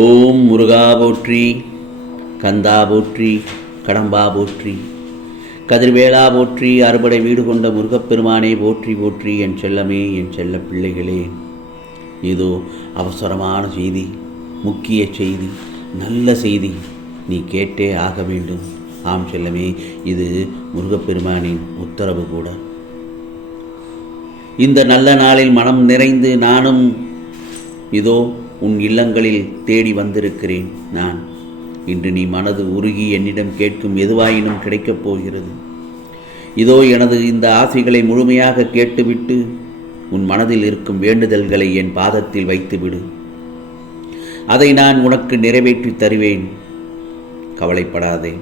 ஓம் முருகா போற்றி கந்தா போற்றி கடம்பா போற்றி கதிர்வேளா போற்றி அறுபடை வீடு கொண்ட முருகப்பெருமானே போற்றி போற்றி என் செல்லமே என் செல்ல பிள்ளைகளே. இதோ அவசரமான செய்தி முக்கிய செய்தி நல்ல செய்தி நீ கேட்டே ஆக வேண்டும். ஆம் செல்லமே இது முருகப்பெருமானின் உத்தரவு கூட. இந்த நல்ல நாளில் மனம் நிறைந்து நானும் இதோ உன் இல்லங்களில் தேடி வந்திருக்கிறேன் நான். இன்று நீ மனது உருகி என்னிடம் கேட்கும் எதுவாயினும் கிடைக்கப் போகிறது. இதோ எனது இந்த ஆசைகளை முழுமையாக கேட்டுவிட்டு உன் மனதில் இருக்கும் வேண்டுதல்களை என் பாதத்தில் வைத்துவிடு. அதை நான் உனக்கு நிறைவேற்றி தருவேன். கவலைப்படாதே.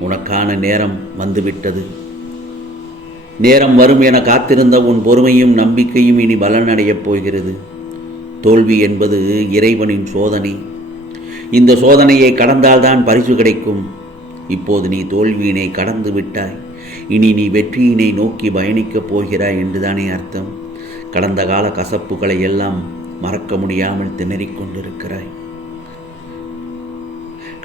உனக்கான நேரம் வந்துவிட்டது. நேரம் வரும் என காத்திருந்த உன் பொறுமையும் நம்பிக்கையும் இனி பலனடையப் போகிறது. தோல்வி என்பது இறைவனின் சோதனை. இந்த சோதனையை கடந்தால்தான் பரிசு கிடைக்கும். இப்போது நீ தோல்வியினை கடந்து விட்டாய். இனி நீ வெற்றியினை நோக்கி பயணிக்கப் போகிறாய் என்றுதானே அர்த்தம். கடந்த கால கசப்புகளை எல்லாம் மறக்க முடியாமல் திணறிக் கொண்டிருக்கிறாய்.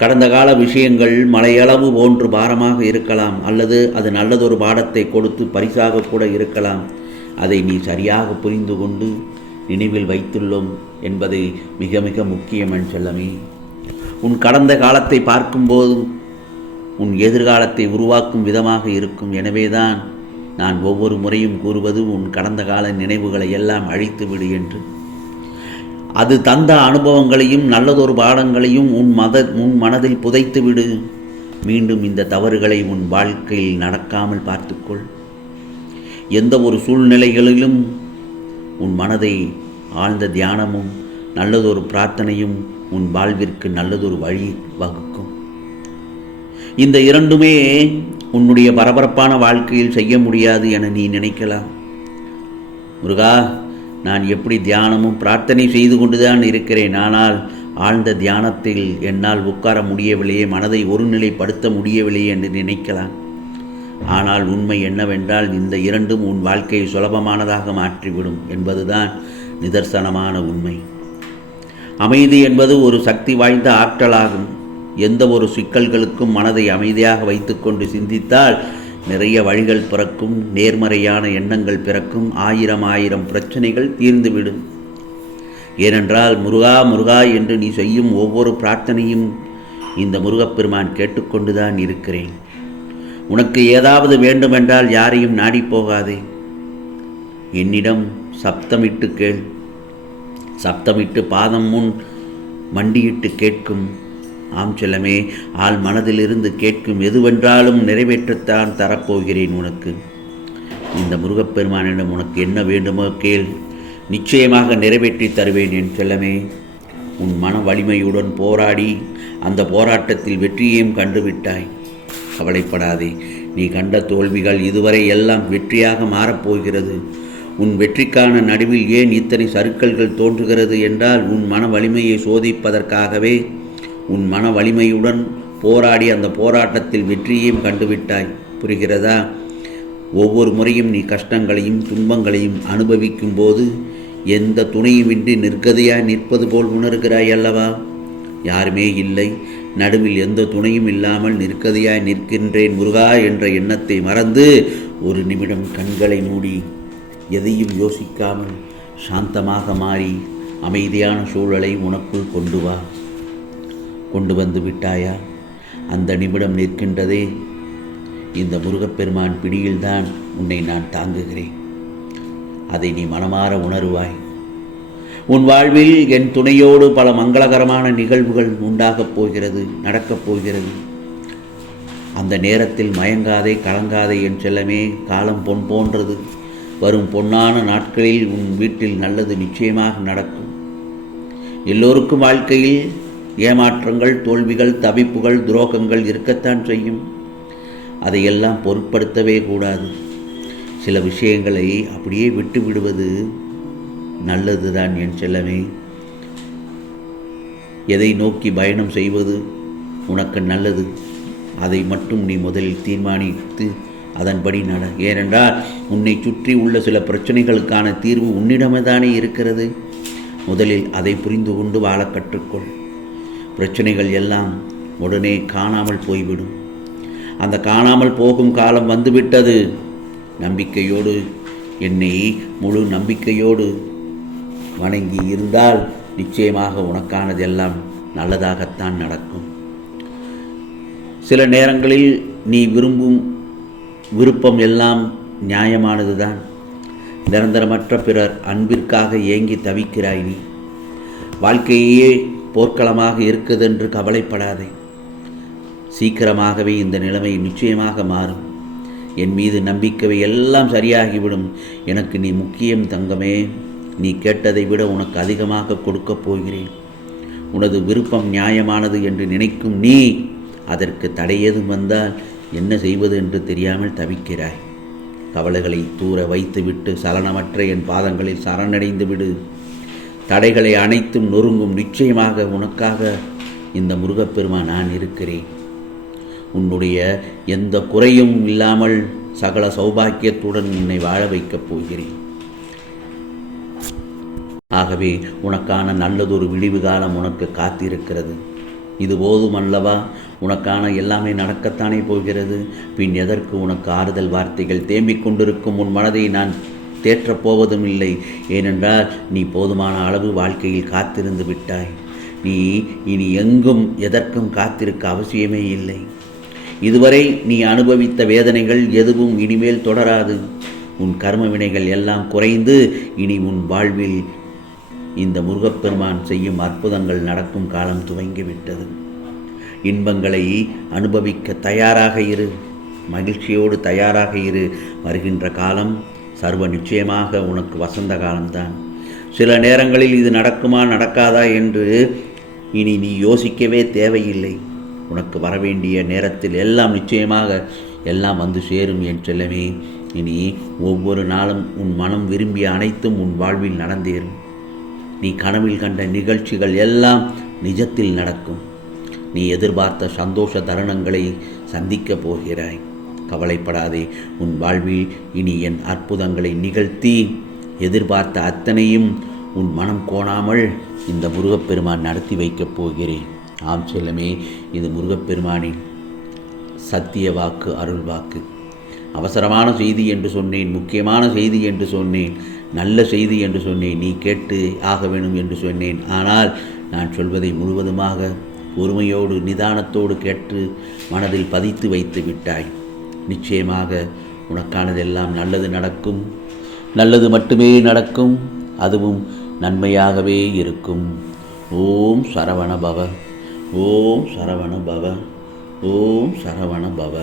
கடந்த கால விஷயங்கள் மலையளவு போன்று பாரமாக இருக்கலாம் அல்லது அது நல்லதொரு பாடத்தை கொடுத்து பரிசாக கூட இருக்கலாம். அதை நீ சரியாக புரிந்து கொண்டு நினைவில் வைத்துள்ளோம் என்பதை மிக மிக முக்கியம் என் செல்லமே. உன் கடந்த காலத்தை பார்க்கும்போது உன் எதிர்காலத்தை உருவாக்கும் விதமாக இருக்கும். எனவேதான் நான் ஒவ்வொரு முறையும் கூறுவது உன் கடந்த கால நினைவுகளை எல்லாம் அழித்து விடு என்று. அது தந்த அனுபவங்களையும் நல்லதொரு பாடங்களையும் உன் மத உன் மனதில் புதைத்து விடு. மீண்டும் இந்த தவறுகளை உன் வாழ்க்கையில் நடக்காமல் பார்த்துக்கொள். எந்த ஒரு சூழ்நிலைகளிலும் உன் மனதை ஆழ்ந்த தியானமும் நல்லதொரு பிரார்த்தனையும் உன் வாழ்விற்கு நல்லதொரு வழி வகுக்கும். இந்த இரண்டுமே உன்னுடைய பரபரப்பான வாழ்க்கையில் செய்ய முடியாது என நீ நினைக்கலாம். முருகா நான் எப்படி தியானமும் பிரார்த்தனை செய்து கொண்டுதான் இருக்கிறேன். ஆனால் ஆழ்ந்த தியானத்தில் என்னால் உட்கார முடியவில்லையே மனதை ஒருநிலைப்படுத்த முடியவில்லையே என்று நினைக்கலாம். ஆனால் உண்மை என்னவென்றால் இந்த இரண்டும் உன் வாழ்க்கையை சுலபமானதாக மாற்றிவிடும் என்பதுதான் நிதர்சனமான உண்மை. அமைதி என்பது ஒரு சக்தி வாய்ந்த ஆற்றலாகும். எந்த ஒரு சிக்கல்களுக்கும் மனதை அமைதியாக வைத்துக்கொண்டு சிந்தித்தால் நிறைய வழிகள் பிறக்கும் நேர்மறையான எண்ணங்கள் பிறக்கும் ஆயிரம் ஆயிரம் பிரச்சனைகள் தீர்ந்துவிடும். ஏனென்றால் முருகா முருகா என்று நீ செய்யும் ஒவ்வொரு பிரார்த்தனையும் இந்த முருகப்பெருமான் கேட்டுக்கொண்டுதான் இருக்கிறேன். உனக்கு ஏதாவது வேண்டுமென்றால் யாரையும் நாடி போகாதே. என்னிடம் சப்தமிட்டு கேள். சப்தமிட்டு பாதம் முன் மண்டியிட்டு கேட்கும். ஆம் செல்லமே ஆள் மனதிலிருந்து கேட்கும் எதுவென்றாலும் நிறைவேற்றத்தான் தரப்போகிறேன் உனக்கு. இந்த முருகப்பெருமானிடம் உனக்கு என்ன வேண்டுமோ கேள். நிச்சயமாக நிறைவேற்றி தருவேன் என் செல்லமே. உன் மன வலிமையுடன் போராடி அந்த போராட்டத்தில் வெற்றியையும் கண்டுவிட்டாய். கவலைப்படாதே நீ கண்ட தோல்விகள் இதுவரை எல்லாம் வெற்றியாக மாறப்போகிறது. உன் வெற்றிக்கான நடுவில் ஏன் இத்தனை சறுக்கல்கள் தோன்றுகிறது என்றால் உன் மன வலிமையை சோதிப்பதற்காகவே உன் மன வலிமையுடன் போராடி அந்த போராட்டத்தில் வெற்றியையும் கண்டுவிட்டாய். புரிகிறதா? ஒவ்வொரு முறையும் நீ கஷ்டங்களையும் துன்பங்களையும் அனுபவிக்கும் போது எந்த துணையுமின்றி நிற்கதையாய் நிற்பது போல் உணர்கிறாய் அல்லவா? யாருமே இல்லை. நடுவில் எந்த துணையும் இல்லாமல் நிற்கதையாய் நிற்கின்றேன் முருகா என்ற எண்ணத்தை மறந்து ஒரு நிமிடம் கண்களை மூடி எதையும் யோசிக்காமல் சாந்தமாக மாறி அமைதியான சூழலை உனக்குள் கொண்டு வா. கொண்டு வந்து விட்டாயா? அந்த நிமிடம் நிற்கின்றதே. இந்த முருகப்பெருமான் பிடியில்தான் உன்னை நான் தாங்குகிறேன். அதை நீ மனமாற உணருவாய். உன் வாழ்வில் என் துணையோடு பல மங்களகரமான நிகழ்வுகள் உண்டாகப் போகிறது நடக்கப் போகிறது. அந்த நேரத்தில் மயங்காதே கலங்காதே என் செல்லமே காலம் பொன் போன்றது. வரும் பொன்னான நாட்களில் உன் வீட்டில் நல்லது நிச்சயமாக நடக்கும். எல்லோருக்கும் வாழ்க்கையில் ஏமாற்றங்கள் தோல்விகள் தவிப்புகள் துரோகங்கள் இருக்கத்தான் செய்யும். அதையெல்லாம் பொருட்படுத்தவே கூடாது. சில விஷயங்களை அப்படியே விட்டு விடுவது நல்லதுதான் என் செல்லமே. எதை நோக்கி பயணம் செய்வது உனக்கு நல்லது. அதை மட்டும் நீ முதலில் தீர்மானித்து அதன்படி நட. ஏனென்றால் உன்னை சுற்றி உள்ள சில பிரச்சனைகளுக்கான தீர்வு உன்னிடமே தானே இருக்கிறது. முதலில் அதை புரிந்து கொண்டு வாழ கற்றுக்கொள். பிரச்சனைகள் எல்லாம் உடனே காணாமல் போய்விடும். அந்த காணாமல் போகும் காலம் வந்துவிட்டது. நம்பிக்கையோடு என்னை முழு நம்பிக்கையோடு வணங்கி இருந்தால் நிச்சயமாக உனக்கானதெல்லாம் நல்லதாகத்தான் நடக்கும். சில நேரங்களில் நீ விரும்பும் விருப்பம் எல்லாம் நியாயமானதுதான். நிரந்தரமற்ற பிறர் அன்பிற்காக ஏங்கி தவிக்கிறாய் நீ. வாழ்க்கையே போர்க்களமாக இருக்குதென்று கவலைப்படாதே. சீக்கிரமாகவே இந்த நிலைமை நிச்சயமாக மாறும். என் மீது நம்பிக்கை எல்லாம் சரியாகிவிடும். எனக்கு நீ முக்கியம் தங்கமே. நீ கேட்டதை விட உனக்கு அதிகமாக கொடுக்கப் போகிறேன். உனது விருப்பம் நியாயமானது என்று நினைக்கும் நீ அதற்கு தடையேதும் வந்தால் என்ன செய்வது என்று தெரியாமல் தவிக்கிறாய். கவலைகளை தூர வைத்துவிட்டு சலனமற்ற என் பாதங்களில் சரணடைந்து விடு தடைகளை அனைத்தும் நொறுங்கும் நிச்சயமாக உனக்காக இந்த முருகப்பெருமான் நான் இருக்கிறேன். உன்னுடைய எந்த குறையும் இல்லாமல் சகல சௌபாக்கியத்துடன் உன்னை வாழ வைக்கப் போகிறேன். ஆகவே உனக்கான நல்லதொரு விடிவு காலம் உனக்கு காத்திருக்கிறது. இது போதும் அல்லவா? உனக்கான எல்லாமே நடக்கத்தானே போகிறது. பின் எதற்கு உனக்கு ஆறுதல் வார்த்தைகள் தேம்பிக் கொண்டிருக்கும் உன் மனதை நான் தேற்றப் போவதும் இல்லை ஏனென்றால் நீ போதுமான அளவு வாழ்க்கையில் காத்திருந்து விட்டாய். நீ இனி எங்கும் எதற்கும் காத்திருக்க அவசியமே இல்லை. இதுவரை நீ அனுபவித்த வேதனைகள் எதுவும் இனிமேல் தொடராது. உன் கர்ம வினைகள் எல்லாம் குறைந்து இனி உன் வாழ்வில் இந்த முருகப்பெருமான் செய்யும் அற்புதங்கள் நடக்கும் காலம் துவங்கிவிட்டது. இன்பங்களை அனுபவிக்க தயாராக இரு. மகிழ்ச்சியோடு தயாராக இரு. வருகின்ற காலம் சர்வ நிச்சயமாக உனக்கு வசந்த காலம்தான். சில நேரங்களில் இது நடக்குமா நடக்காதா என்று இனி நீ யோசிக்கவே தேவையில்லை. உனக்கு வரவேண்டிய நேரத்தில் எல்லாம் நிச்சயமாக எல்லாம் வந்து சேரும் என் செல்லமே. இனி ஒவ்வொரு நாளும் உன் மனம் விரும்பிய அனைத்தும் உன் வாழ்வில் நடந்தேறும். நீ கனவில் கண்ட நிகழ்ச்சிகள் எல்லாம் நிஜத்தில் நடக்கும். நீ எதிர்பார்த்த சந்தோஷ தருணங்களை சந்திக்கப் போகிறாய். கவலைப்படாதே. உன் வாழ்வில் இனி என் அற்புதங்களை நிகழ்த்தி எதிர்பார்த்த அத்தனையும் உன் மனம் கோணாமல் இந்த முருகப்பெருமான் நடத்தி வைக்கப் போகிறேன். ஆம் செல்லமே இது முருகப்பெருமானின் சத்திய வாக்கு அருள் வாக்கு. அவசரமான செய்தி என்று சொன்னேன் முக்கியமான செய்தி என்று சொன்னேன் நல்ல செய்தி என்று சொன்னேன் நீ கேட்டு ஆக வேணும் என்று சொன்னேன். ஆனால் நான் சொல்வதை முழுவதுமாக பொறுமையோடு நிதானத்தோடு கேட்டு மனதில் பதித்து வைத்து விட்டாய். நிச்சயமாக உனக்கானதெல்லாம் நல்லது நடக்கும். நல்லது மட்டுமே நடக்கும். அதுவும் நன்மையாகவே இருக்கும். ஓம் சரவண பவ ஓம் சரவண பவ ஓம் சரவண பவ